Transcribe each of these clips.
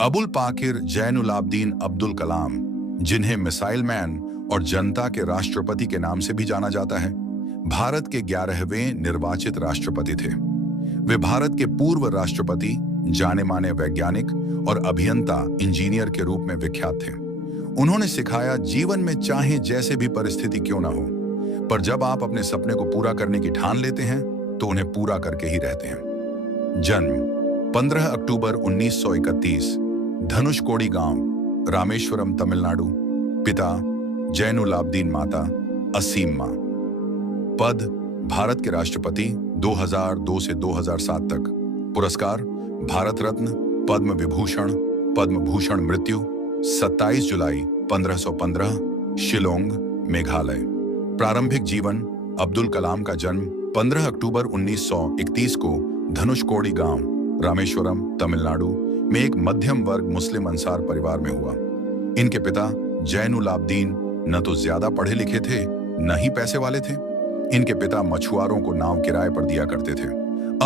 अबुल पाकिर जैनुलाब्दीन अब्दुल कलाम, जिन्हें missile man और जनता के राष्ट्रपति के नाम से भी जाना जाता है, भारत के 11वें निर्वाचित राष्ट्रपति थे। वे भारत के पूर्व राष्ट्रपति, जाने माने वैज्ञानिक और अभियंता इंजीनियर के रूप में विख्यात थे। उन्होंने सिखाया, जीवन में चाहे जैसे भी परिस्थिति क्यों ना हो, पर जब आप अपने सपने को पूरा करने की ठान लेते हैं तो उन्हें पूरा करके ही रहते हैं। जन्म 15 अक्टूबर 1931, धनुषकोडी गांव, रामेश्वरम, तमिलनाडु। पिता जैनुलाब्दीन, माता असीम्मा। पद भारत के राष्ट्रपति 2002 से 2007 तक। पुरस्कार भारत रत्न, पद्म विभूषण, पद्म भूषण। मृत्यु 27 जुलाई 1515, शिलोंग, मेघालय। प्रारंभिक जीवन अब्दुल कलाम का जन्म 15 अक्टूबर 1931 को धनुषकोडी गांव, रामेश्वरम, तमिलनाडु में एक मध्यम वर्ग मुस्लिम अंसार परिवार में हुआ। इनके पिता जैनुलाब्दीन न तो ज्यादा पढ़े लिखे थे, न ही पैसे वाले थे। इनके पिता मछुआरों को नाव किराए पर दिया करते थे।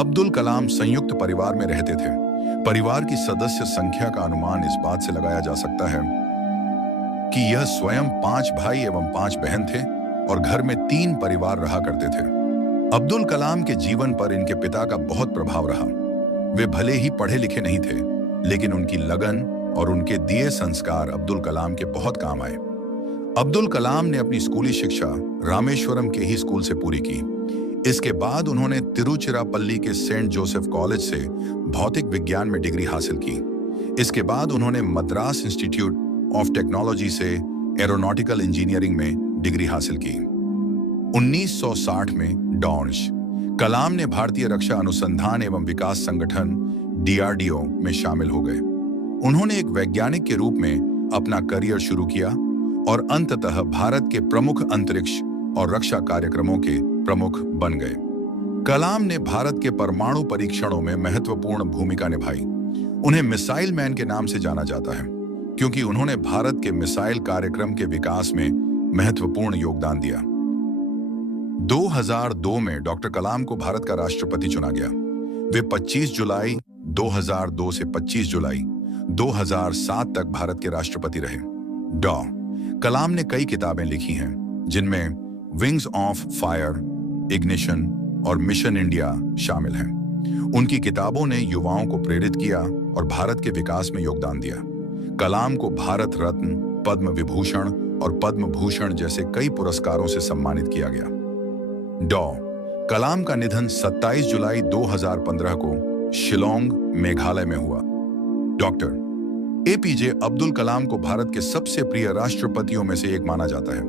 अब्दुल कलाम संयुक्त परिवार में रहते थे। परिवार की सदस्य संख्या का अनुमान इस बात से लगाया जा सकता है कि यह स्वयं 5 भाई एवं 5 बहन थे और घर में 3 परिवार रहा करते थे। अब्दुल कलाम के जीवन पर इनके पिता का बहुत प्रभाव रहा। वे भले ही पढ़े लिखे नहीं थे, लेकिन उनकी लगन और उनके दिए संस्कार अब्दुल कलाम के बहुत काम आए। अब्दुल कलाम ने अपनी स्कूली शिक्षा रामेश्वरम के ही स्कूल से पूरी की। इसके बाद उन्होंने तिरुचिरापल्ली के सेंट जोसेफ कॉलेज से भौतिक विज्ञान में डिग्री हासिल की। इसके बाद उन्होंने मद्रास इंस्टीट्यूट ऑफ टेक्नोलॉजी से एरोनॉटिकल इंजीनियरिंग में डिग्री हासिल की। 1960 में डॉन्श कलाम ने भारतीय रक्षा अनुसंधान एवं विकास संगठन DRDO में शामिल हो गए। उन्होंने एक वैज्ञानिक के रूप में अपना करियर शुरू किया और अंततः भारत के प्रमुख अंतरिक्ष और रक्षा कार्यक्रमों के प्रमुख बन गए। कलाम ने भारत के परमाणु परीक्षणों में महत्वपूर्ण भूमिका निभाई। उन्हें मिसाइल मैन के नाम से जाना जाता है क्योंकि उन्होंने भारत के मिसाइल कार्यक्रम के विकास में महत्वपूर्ण योगदान दिया। 2002 में डॉक्टर कलाम को भारत का राष्ट्रपति चुना गया। वे 25 जुलाई 2002 से 25 जुलाई 2007 तक भारत के राष्ट्रपति रहे। डॉ कलाम ने कई किताबें लिखी हैं, जिनमें विंग्स ऑफ फायर, इग्निशन और मिशन इंडिया शामिल हैं। उनकी किताबों ने युवाओं को प्रेरित किया और भारत के विकास में योगदान दिया। कलाम को भारत रत्न, पद्म विभूषण और पद्म भूषण जैसे कई पुरस्कारों से सम्मानित किया गया। डॉ कलाम का निधन 27 जुलाई 2015 को शिलोंग, मेघालय में हुआ। डॉक्टर APJ अब्दुल कलाम को भारत के सबसे प्रिय राष्ट्रपतियों में से एक माना जाता है।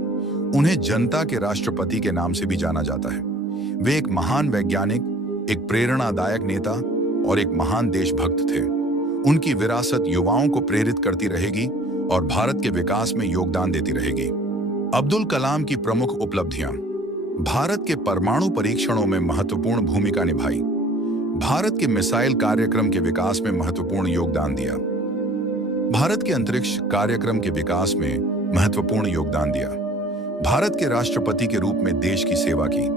उन्हें जनता के राष्ट्रपति के नाम से भी जाना जाता है। वे एक महान वैज्ञानिक, एक प्रेरणादायक नेता और एक महान देशभक्त थे। उनकी विरासत युवाओं को प्रेरित करती रहेगी और भारत के विकास में योगदान देती रहेगी। अब्दुल कलाम की प्रमुख उपलब्धियां: भारत के परमाणु परीक्षणों में महत्वपूर्ण भूमिका निभाई, भारत के मिसाइल कार्यक्रम के विकास में महत्वपूर्ण योगदान दिया, भारत के अंतरिक्ष कार्यक्रम के विकास में महत्वपूर्ण योगदान दिया, भारत के राष्ट्रपति के रूप में देश की सेवा की,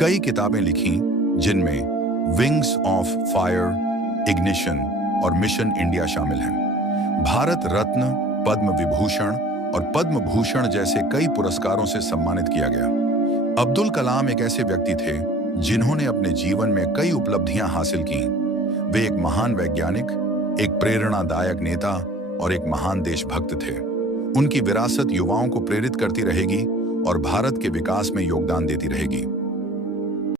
कई किताबें लिखी जिनमें विंग्स ऑफ फायर, इग्निशन और मिशन इंडिया शामिल हैं। भारत रत्न, पद्म विभूषण और पद्म भूषण जैसे कई पुरस्कारों से सम्मानित किया गया। अब्दुल कलाम एक ऐसे व्यक्ति थे जिन्होंने अपने जीवन में कई उपलब्धियां हासिल की। वे एक महान वैज्ञानिक, एक प्रेरणादायक नेता और एक महान देशभक्त थे। उनकी विरासत युवाओं को प्रेरित करती रहेगी और भारत के विकास में योगदान देती रहेगी।